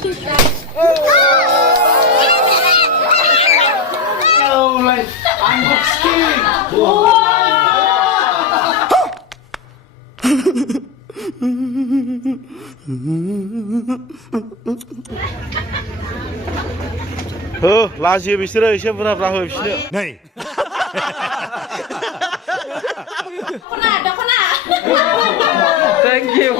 Oh, like unboxing. लाजियो बिसोरो एसे बुरजा बुरजा हो बिसोरनो नै Thank you.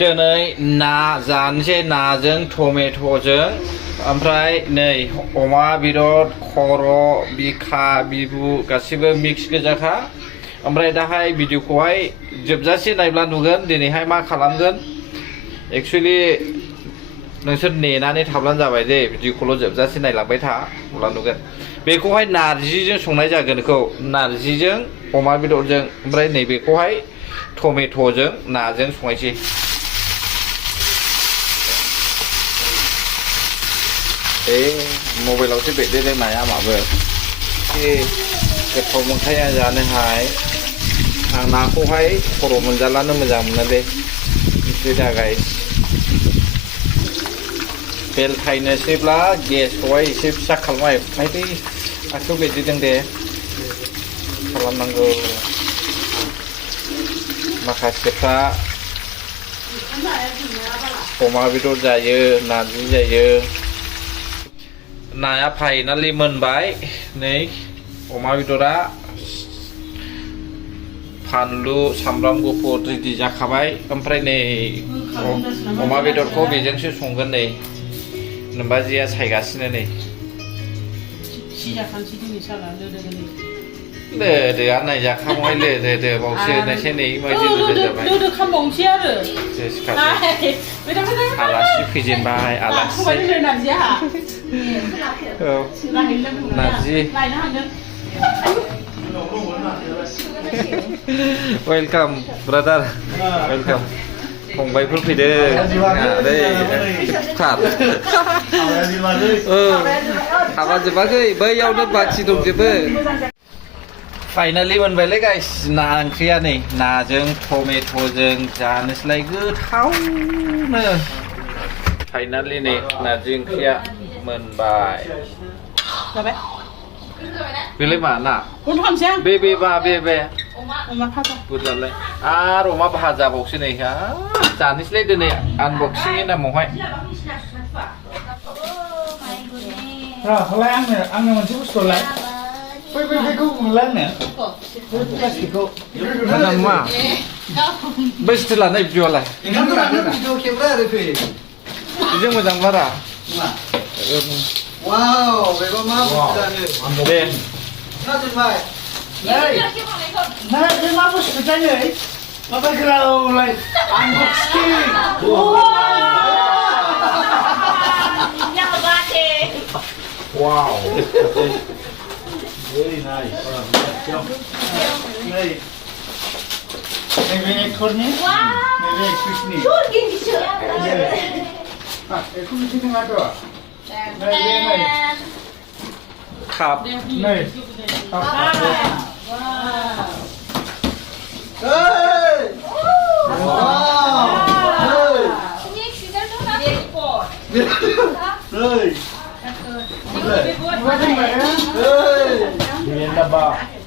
दिनै ना जानोसै नाजों टमेट'जों ओमफ्राय नै अमा बेदर खर' बिखा बिबु गासिबो मिक्स गोजाखा ओमफ्राय दाहाय भिडिअखौहाय जोबजासे नायब्ला नुगोन दिनैहाय मा खालामगोन एक्चुअली नोंसोर नेनानै थाब्लानो जाबाय दे भिडिअखौल' जोबजासे नायलांबाय था अब्ला नुगोन बेखौहाय नारजिजों संनाय जागोन बेखौ नारजिजों अमा बेदरजों ओमफ्राय नैबेखौहाय टमेट'जों नाजों संनायसै मबाइलावसो बेरदेरदों नाया माबो गोथाव मोनखायो आं जानोहाय आं नाखौहाय खर' मोनजालानो मोजां मोनो दे ओंख्रि दागाय बेलथायनोसैब्ला गेसखौहाय एसे फिसा खालामबाय दे आखाइयाव बेरदेरदों दे खालामनांगौ माखासेफ्रा अमा बेदर जायो नारजि जायो नाया फाइनालि मोनबाय नै अमा बेदरा फानलु सामब्राम गुफुर रेडि जाखाबाय ओमफ्राय नै अमा बेदरखौ बेजोंसो संगोन नै नोमबाजिया सायगासिनो नै लोदोआ नायजाखांबाय लोदो बावसो नोंसोर नै माबायदि लोदो जाबाय आलासि फैजेनबाय आलासि नारजि वेलकाम ब्रादार वेलकाम फंबायफोर फैदों हाबा जोबाखै बैयावनो बाखि दंजोबो फाइनालि मोनबायलै गाइस ना ओंख्रिया नै नाजों टमेट'जों जानोसैलाय गोथावनो फाइनालि नै नारजि ओंख्रिया मोनबाय बेलाय मा ना बे बुरजालाय आरो अमा भाजा बावसो नै जानोसैलाय दिनै आनबक्सिंनि नामावहाय आंनो मोनसे बुस्थुलाय बैखौ मोनलांनो प्लास्टिकखौ मोजां मा बेसेथो लानाय भिडिअ'आलाय बेजों मोजां बारा Wow, बेबा मा बुस्थु दे जाजोबबाय नै बे मा बुस्थु जायो माबा गोलावलाय unboxing Wow. Very nice. Hey. Maybe ekkorni? Maybe ekkorni. Sure, gini Ah, ekkorni sini ngato. Maybe. Khap. Nay. Wow. Hey. Wow. Hey. Hey.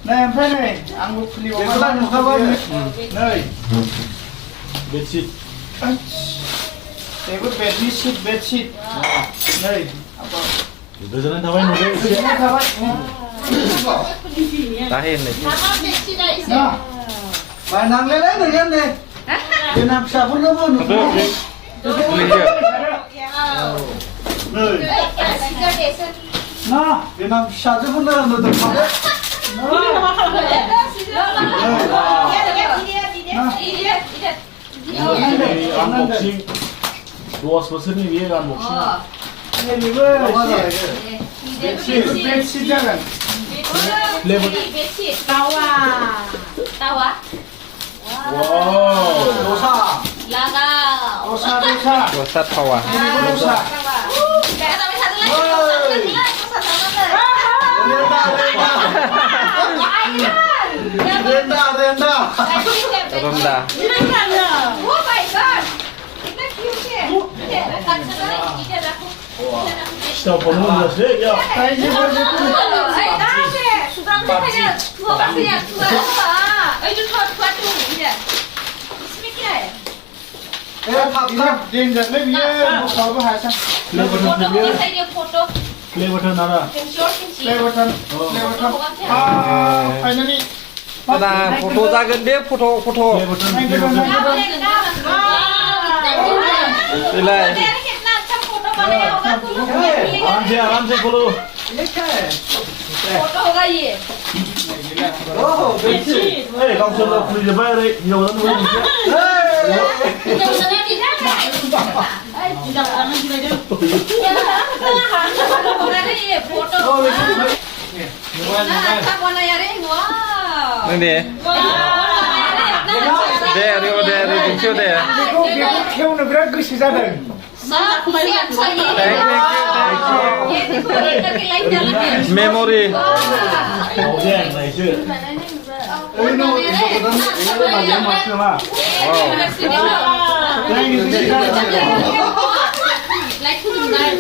Nah, apa nih? Angguk beli wawalan kawan. Nih. Bedsheet. Itu bedsheet. Nih. Apa? Itu jangan tawain udah. Jangan tawain. Tahin nih. Nah. Panang lele nih nih. Kenapa sabun lu? Beli ya. Nah, kenapa sabun lu tuh? Unboxing. Luas besar nih dia unboxing. Ini bedsheet jangan. Tawa. Wow. Dosa. Rosa. รสชาติเขาอ่ะ Rosa. Kayak sampai satu lagi, satu Renda, renda. rendah Oh my god. Kita cute ya. Kan sebenarnya kita aku. Stop pemula sih ya. Sudah saya tua pasti ya tua apa? Itu tua tua tuh ya. Bismillah. Danger le biye bu khawba hasan. Play button Foto biye. saya dia foto. Play button nara. Yang short yang Play sih. button. Play button. Ah, finally. นะโฟโต้จากกันเดียวโฟโต้ Play button. Play button. นี่เลย Kita macam foto pada yang orang dulu. आराम से खोलो. Foto होगा ये. Oh, besi. Eh, kamu sudah beli jebak deh. Jauh dan belum. Kita usahanya tidak. Tidak karena kita ada. Ada ये foto. Nah, tak warna yaring. Wow. นี่นี่เดี๋ยวเดี๋ยวดิคิวเดี๋ยว Beko kewna birat güçlü zaten. Siap saya. thank you Ye देखो ये करके line jalan ya. memory Mau dia này chưa? Oyunu bagian masuk lah. wow Like turun naik.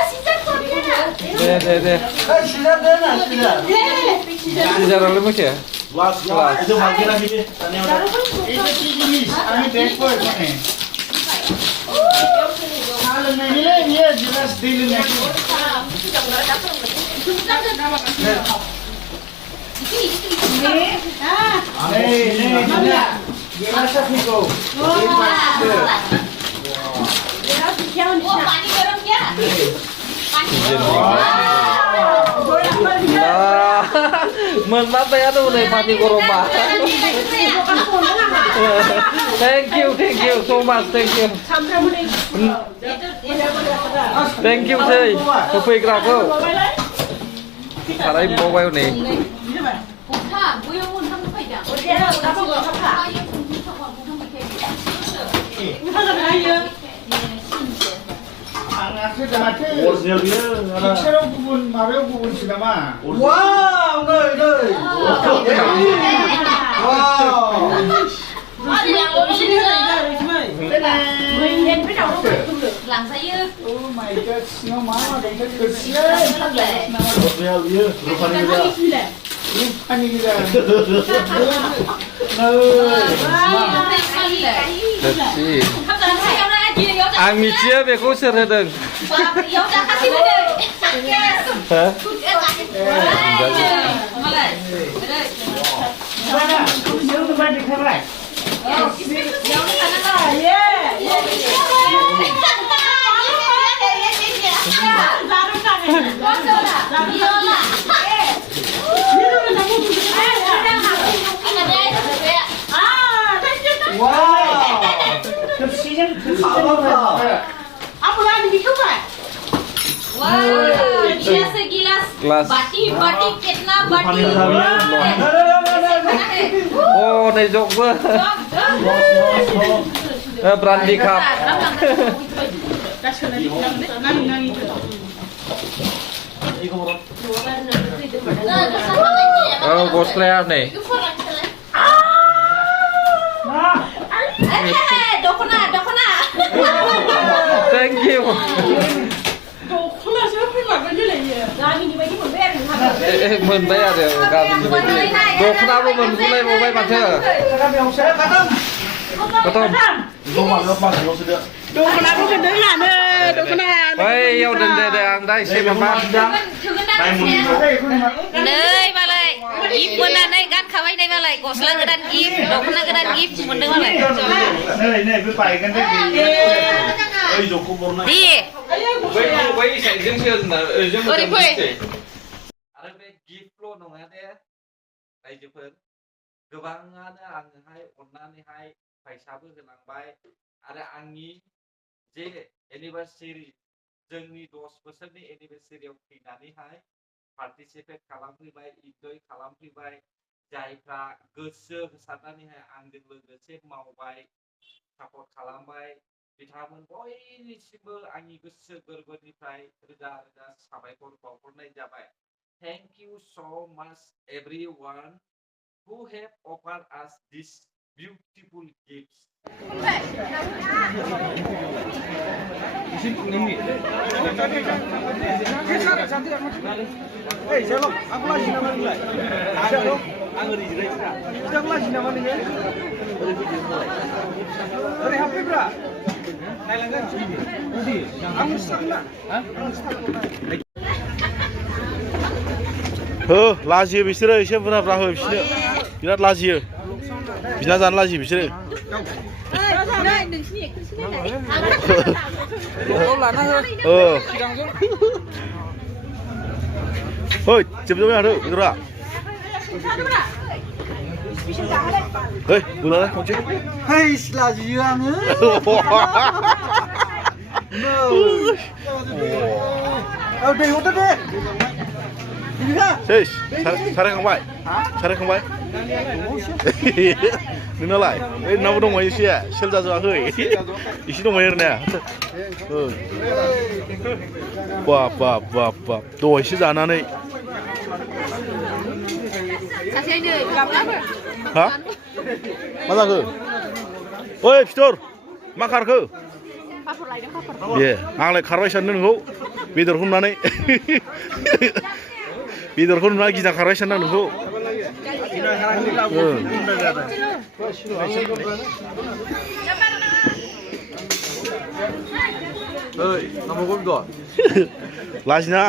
Asyik tak deh deh deh Sizler de ne? Sizler. sejarah lu ya Kelas, kelas. Itu bagi lagi nih. Tanya udah. Itu çizmiş. Hani dekho kone. Halı neyile niye jilas dilin ne? Ne? Gimana Fiko? Wah, panik garam ya. Panik. nah mantap ya tuh nih Fani Koroma thank you so much thank you thank you sih fotografer sarai mobile nih Buka, gue yang mau nang apa ya? Udah buka. Ayo, buka buka. Anaknya dahate. Original dia ada. Kiksero bubun, mareo bubun sinama. Wow, nơi. Wow. Làm sao chứ? Oh my god, snow mama dengan kesian. Original dia. Rupanya dia. Hani kita. No. let's see Không cần phải đâu ra gì đâu. ang mi chia về cô sơ đừng Yếu ra khác đi đây. hả Mà lại. Đây. Mana? Yang tempat di kamera. Yếu sana lah. Wow. Kesian, Apa lagi di kamar? Wah, dia segilas Gelas. bati ketna bati. Rupanya dia. oh này rộng quá brandy cup Iko bro. oh Goslea này Dokona. thank you mình bây giờ gặp mình đồ không đâu mình cũng lên mobile mặt chưa có tôm Không mà nó bằng nó sẽ được. ôi yêu đừng để ăn đây xem mà ba Đây một Nơi mà lại Ip mana này gan khawai này mà lại gosla gedan ip dokona gedan ip mendeng mà lại này cứ phải cái gì. Ơi rồi cũng muốn này. Di vậy sẽ dừng chân là dừng một Ôi, cái ada be gift lo nong ada đây chụp hình gobangan ang hai onnani hai faisaबो होलांबाय आरो आंनि जे anniversary जोंनि 10 बोसोरनि एनिभार्सारियाव फैनानैहाय participate खालामफैबाय इन्जय खालामफैबाय जायफ्रा गोसो होसारनानैहाय आंजों लोगोसे मावबाय सापर्ट खालामबाय बिथांमोन बयनिसिमबो आंनि गोसो गोरबोनिफ्राय रोजा रोजा साबायखर बावहरनाय जाबाय थेंक इउ सो माच एभरिवान who have offered us this beautiful gifts. Hei, Shalom, aku lagi nama nilai. Shalom, aku di sini. Kita lagi nama nilai. Dari HP bra. Thailand sini. Aku sana. लाजियो बिसोरो एसे बुरजा हो बिसोरनो बिराद लाजियो बिना जानो लाजियो बिसोरो Hoi, जोबजोबबाय माथो बेदरा Hei, bulan खनसे Hei, laजियो आङो. Oh, deh, udah deh. Sis, saरायखांबाय saरायखांबाय नोंनालाय ओइ नोंनाबो दंबायो एसे सेल जाजोबाखै एसे दंबायो आरोना बाब बाब बाब बाब दहायसो जानानै हा मा जाखो ओइ फिथर मा खारखो ए आंलाय खारबाय सानदों नोंखौ बेदरखौ नुनानै बेदरखौ नुना गिना खारबाय सानदों नोंखौ ओइ नामखौ बेदर लाजिना